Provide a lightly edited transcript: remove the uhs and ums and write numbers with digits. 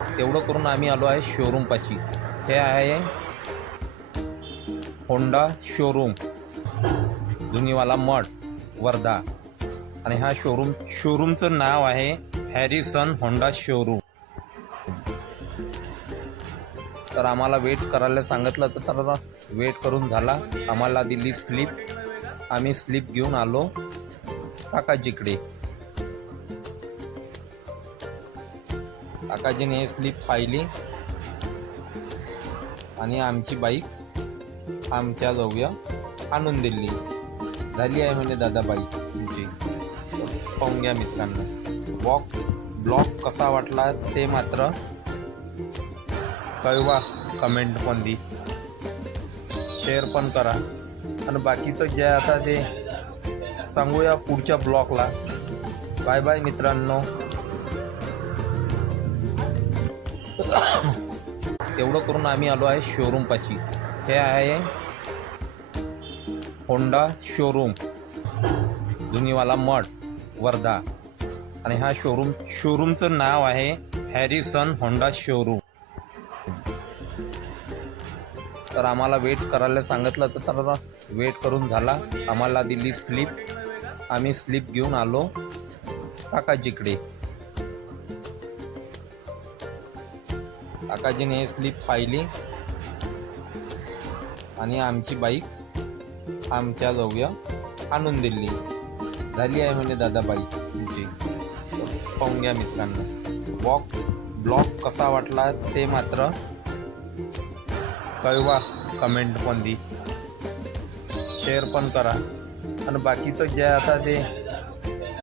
तेवढं करून आम्ही आलो आहे शोरूमपाशी. हे आहे होंडा शोरूम, जुनीवाला मठ, वर्धा. आणि हा शोरूमचं नाव आहे हॅरिसन होंडा शोरूम. तर आम्हाला वेट करायला सांगितलं तर वेट करून झाला. आम्हाला दिली स्लिप. आम्ही स्लिप घेऊन आलो काकाजीकडे. काकाजीने हे स्लिप पाहिली आणि आमची बाईक आमच्या जवळ आणून दिली. झाली आहे म्हणजे दादाबाई तुमची. पाहून घ्या मित्रांनो. ब्लॉग कसा वाटला ते मात्र कळवा कमेंटमध्ये. शेअर पण करा. आणि बाकीचं जे आता ते सांगूया पुढच्या ब्लॉगला. बाय बाय मित्रांनो. तेवढं करून आम्ही आलो आहे शोरूमपाशी. हे आहे होंडा शोरूम, जुनीवाला मठ, वर्धा. आणि हा शोरूमचं नाव आहे हॅरिसन होंडा शोरूम. तर आम्हाला वेट करायला सांगितलं तर वेट करून झाला. आम्हाला दिली स्लिप. आम्ही स्लिप घेऊन आलो काकाजीकडे. काकाजीने हे स्लिप पाहिली आणि आमची बाईक आमच्या जवळ आणून दिली. झाली आहे म्हणजे दादाबाई तुमची. पाहून घ्या मित्रांनो. ब्लॉग कसा वाटला ते मात्र कळवा कमेंटमध्ये. शेअर पण करा. आणि बाकीचं जे आता ते